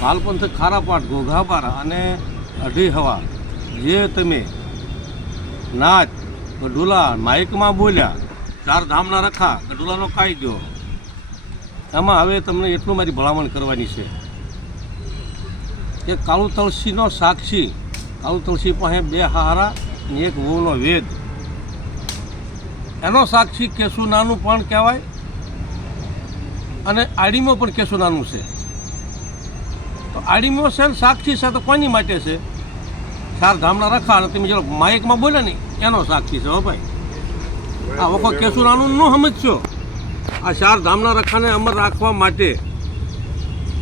પાલપંથક ખારાપાટ, ઘોઘાપારા અને અઢી હવા. જે તમે નાચ, ગઢુલા માઇકમાં બોલ્યા, ચાર ધામના રખા, ગઢુલાનો કાયદો. એમાં હવે તમને એટલું મારી ભલામણ કરવાની છે. કે કાળુ તુલસીનો સાક્ષી કાળુ તુલસી પાસે બે હારા અને એક વહુનો વેદ. એનો સાક્ષી કેસુ નાનું પણ કહેવાય અને આડીમાં પણ કેસુ નાનું છે. તો આડીમો સેલ સાક્ષી છે તો કોની માટે છે? સાર ધામના રખા અને તમે જો માઇકમાં બોલે ને, એનો સાક્ષી છે હો ભાઈ. આ વખત કેશુ નાનું ન સમજશો? આ ચાર ધામના રખાને અમર રાખવા માટે.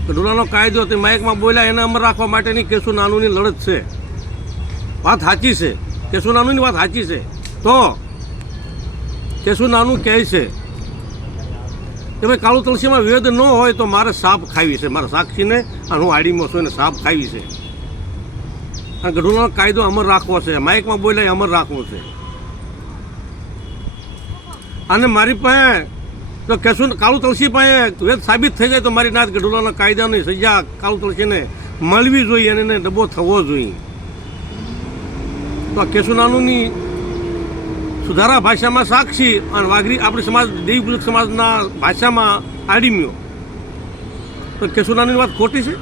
ઢોલાનો કાયદો, તે માઇકમાં બોલ્યા, એને અમર રાખવા માટેની કેશુ નાનુની લડત છે. વાત સાચી છે. કેશુ નાનુની વાત સાચી છે. તો કેશુ નાનું કહે છે કે ભાઈ કાળુ તુલસીમાં વેદ ન હોય તો મારે સાપ ખાવી છે. મારા સાક્ષીને અને હું આડીમાં છું એને સાપ ખાવી છે. અને ગઢુલાનો કાયદો અમર રાખવો છે. માઇકમાં બોલાય અમર રાખવો છે. અને મારી પાસે તો કહેશું કાળુ તુલસી પાસે વેદ સાબિત થઈ જાય તો મારી નાથ ગઢુલાના કાયદાની સજા કાળુ તુલસીને મળવી જોઈએ અને એને ડબ્બો થવો જોઈએ. તો આ કેશુનાનુની સુધારા ભાષામાં સાક્ષી અને વાઘરી આપણી સમાજ, દેવી પૂજક સમાજના ભાષામાં આડીમ્યો તો કેશુનાની વાત ખોટી છે?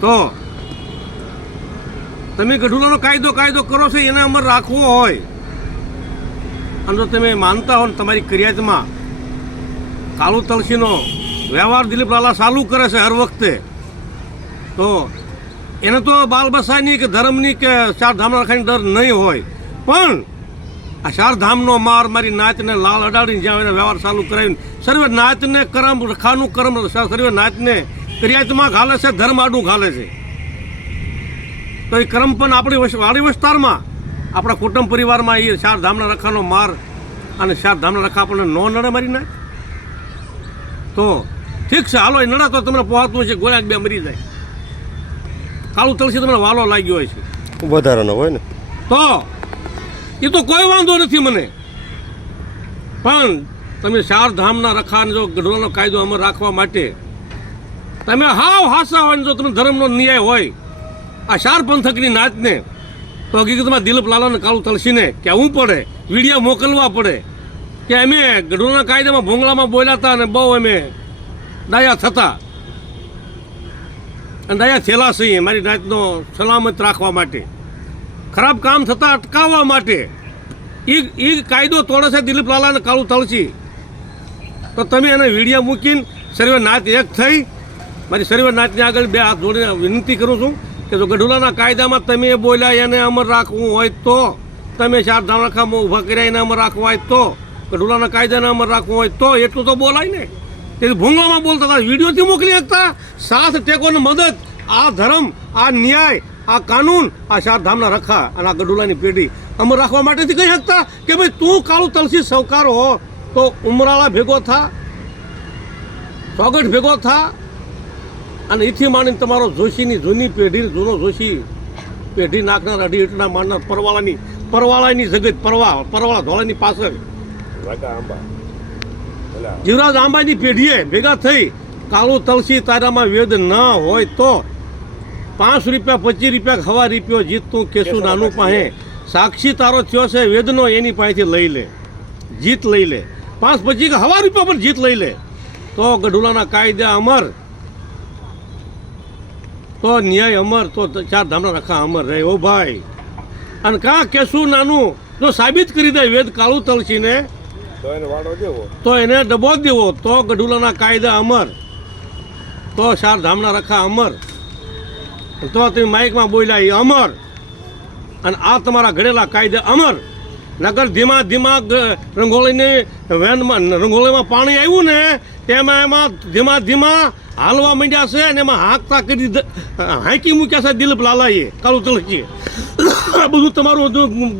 તો તમે ગઢુલાનો કાયદો કાયદો કરો છો, એના અમર રાખવો હોય. અને જો તમે માનતા હો ને તમારી કરિયાતમાં કાળુ તલસીનો વ્યવહાર દિલીપ લાલા ચાલુ કરે છે હર વખતે, તો એને તો બાલ બસાની કે ધર્મની કે ચાર ધામના રખાની ડર નહીં હોય. પણ આ ચારધામનો માર મારી નાતને લાલ અડાડીને જ્યાં એને વ્યવહાર ચાલુ કરાવીને સર્વે નાતને કરમ રખાનું કરમ સર્વે નાતને કરિયાતમાં ઘાલે છે ધર્મ આડું ઘાલે છે. તો એ કરમ પણ આપણી વાડી વિસ્તારમાં આપણા કુટુંબ પરિવારમાં એ ચાર ધામના રખાનો માર અને ચાર ધામના રખા આપણને નો નડે મારી નાખ તો ઠીક છે હાલો એ નડા તો તમને પહોંચતું છે ગોળ્યા બે મરી જાય. કાળું તલસી તમને વાલો લાગ્યો હોય છે. વધારાનો હોય ને. તો એ તો કોઈ વાંધો નથી મને. પણ તમે ચાર ધામના રખાને જો ગઢવાનો કાયદો અમર રાખવા માટે, તમે હાવ હાસા હોય જો તમે ધર્મનો ન્યાય હોય, આ ચાર પંથકની નાતને, તો હકીકતમાં દિલીપ લાલાને કાળું તલસીને કહેવું પડે, વિડીયા મોકલવા પડે, કે અમે ગઢવાના કાયદામાં ભોંગલામાં બોલ્યા હતા અને બહુ અમે ડાયા થતા. અને ડાયા થયેલા છીએ મારી નાતનો સલામત રાખવા માટે. ખરાબ કામ થતા અટકાવવા માટે એ એ કાયદો તોડે છે દિલીપ લાલાને કાળું તળસી તો તમે એને વિડીયા મૂકીને સર્વે નાચ એક થઈ, મારી સર્વે નાચની આગળ બે હાથ જોડીને વિનંતી કરું છું કે જો ગઢુલાના કાયદામાં તમે બોલ્યા એને અમર રાખવું હોય તો, તમે ચાર ધામ ઊભા કર્યા એને અમર રાખવા હોય તો, ગઢુલાના કાયદાને અમર રાખવું હોય તો, એટલું તો બોલાય ને. તેથી ભૂંગળામાં બોલતા હતા, વિડીયોથી મોકલી શકતા, સાથ ટેકોની મદદ, આ ધર્મ, આ ન્યાય આ કાનૂન આ ચારધામના રખા અને આ ગઢુલાની પેઢી. અમર રાખવા માટેથી કહી શકતા કે ભાઈ તું કાળું તલસી સહકાર હો. તો ઉમરાળા ભેગો થા સોગઠ ભેગો થા અને એથી માંડીને તમારો જોશીની જૂની પેઢી જૂનો જોશી પેઢી નાખનાર અઢી ઈટના મારનાર પરવાળાની પરવાળાની જગત પરવા પરવાળા ધોળાની પાછળ. જીવરાજ આંબાની પેઢીએ ભેગા થઈ કાળું તલસી તારામાં વેદ ન હોય તો પાંચ રૂપિયા પચીસ રૂપિયા હવા રૂપિયો જીતતું કેશું નાનું પાસે. સાક્ષી તારો થયો છે વેદનો એની પાસેથી લઈ લે. જીત લઈ લે. પાંચ પચીસ કે હવા રૂપિયા પણ જીત લઈ લે. તો ગઢુલાના કાયદા અમર. તો ન્યાય અમર તો ચાર ધામના રખા અમર રહે. ઓ ભાઈ. અને કાં કેશું નાનું? જો સાબિત કરી દે વેદ કાળું તલસીને તો તો એને ડબો દેવો. તો ગઢુલાના કાયદા અમર. તો ચાર ધામના રખા અમર. તો તમે માઇકમાં બોલ્યા એ અમર. અને આ તમારા ઘડેલા કાયદા અમર. નગર ધીમા ધીમા રંગોળીની વેનમાં, રંગોળીમાં પાણી આવ્યું ને, તેમાં એમાં ધીમા ધીમા હાલવા માંડ્યા છે અને એમાં હાંકતા કરી હાંકી મૂક્યા છે દિલીપ લાલાએ કાલુ તુલસીએ આ બધું તમારું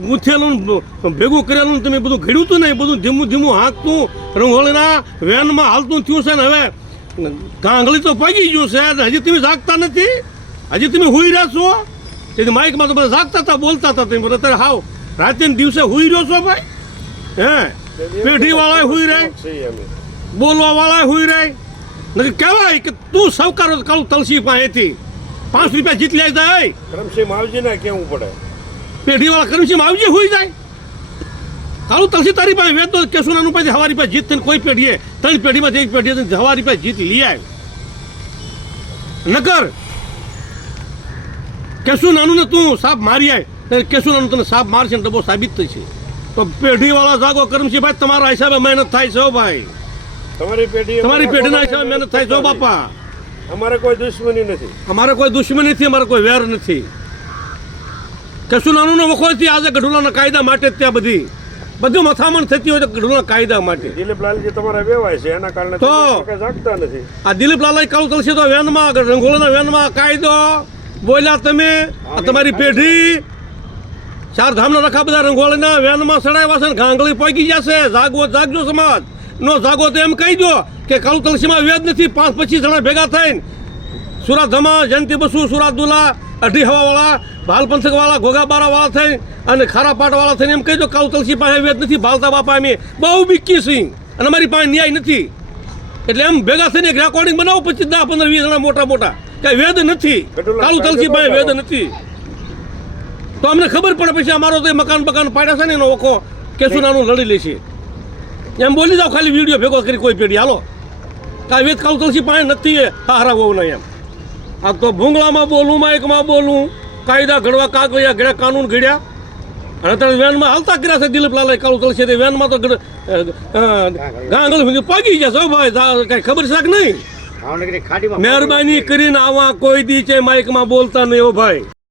ગૂંથેલું ભેગું કરેલું તમે બધું ઘડ્યું હતું ને, એ બધું ધીમું ધીમું હાંકતું, રંગોળીના વેનમાં હાલતું થયું છે ને, હવે કાંગળી તો પગી ગયું છે, હજી તમે જાગતા નથી? હજી તમે હુઈ રહ્યા છો? તેથી માઇકમાં તો બધા જાગતા હતા બોલતા હતા. તમે અત્યારે હાવ. રાતે દિવસે હોઈ રહ્યો છો ભાઈ? હે? પેઢી વાળા હોઈ રહે? બોલવા વાળા હોઈ રહે? નથી કહેવાય કે તું સૌકારો કાલ તલસી પાસેથી. પાંચ રૂપિયા જીત લે જાય કરમસિંહ માવજીને કેવું પડે? પેઢીવાળા કરમસિંહ માવજી હોઈ જાય. કાળું તલસી તારી પાસે વેચતો કેશુનાનું પાસે હવારી પાસે જીત થઈને કોઈ પેઢીએ ત્રણ પેઢીમાં એક પેઢી હવારી પાસે જીત લઈ આવે નકર કેશુનાનું ને તું સાપ મારી આય. ત્યારે કેશુનાનું તને સાપ મારશે ને ડબ્બો સાબિત થશે તો પેઢીવાળા જાગો કરમસી ભાઈ તમારા હિસાબે મહેનત થાય છે ભાઈ. તમારી પેઢી તમારી પેઢીના હિસાબે મહેનત થાય છે બાપા. અમારે કોઈ દુશ્મની નથી. અમારે કોઈ દુશ્મની નથી અમારે કોઈ વેર નથી. કશું નાનું ને વખોથી આજે ગઢુલાના કાયદા માટે ત્યાં બધી બધું મથામણ થતી હોય તો ગઢુલાના કાયદા માટે. દિલીપ લાલજી તમારા વેવાય છે એના કારણે તો? જાગતા નથી. આ દિલીપ લાલાઈ કાળું તલસી તો વેનમાં રંગોળાના વેનમાં કાયદો બોલ્યા તમે તમારી પેઢી ચાર ધામના રખા બધા રંગોળીના વેનમાં સડાવ્યા છે ગાંગળી પગી જશે જાગવો જાગજો સમાજ. નો જાગો તો એમ કહી દો કે કાળું તલસીમાં વેદ નથી, પાંચ પચીસ જણા ભેગા થઈને સુરત ધમા જયંતિ બસુ સુરત દુલા અઢી હવાવાળા ભાલ પંથકવાળા ઘોઘાબારાવાળા થઈ અને ખારા પાટવાળા થઈને એમ કહી દો કાળું તલસી પાસે વેદ નથી, ભાલતા બાપા અમે બહુ બીકી સિંહ અને અમારી પાસે ન્યાય નથી. એટલે એમ ભેગા થઈને એક રેકોર્ડિંગ બનાવો, પચીસ, દસ, પંદર, વીસ જણા મોટા મોટા કે વેદ નથી. કાલુ કાળું તલસી પાસે વેદ નથી. તો અમને ખબર પડે પછી અમારો તો મકાન બકાન પાડ્યા છે ને એનો ઓખો કેસુનાનું લડી લે છે. એમ બોલી જાઓ ખાલી વીડિયો ભેગો કરી કોઈ પેઢી. હાલો. કાંઈ વેદ કાલુ તલસી પાસે નથી એ હારા હોવું નહીં એમ. આ તો ભૂંગળામાં બોલું માઇકમાં બોલું કાયદા ઘડવા કાગળિયા ઘડ્યા કાનૂન ઘડ્યા. અને અત્યારે વેનમાં હાલતા કર્યા છે દિલીપ લાલે કાળું તલસી વેનમાં તો ગાંગલ પાકી ગયા હો ભાઈ કાંઈ ખબર છે કે નહીં? મહેરબાની કરીને આવા કોઈ દી છે માઇકમાં બોલતા નહીં ભાઈ.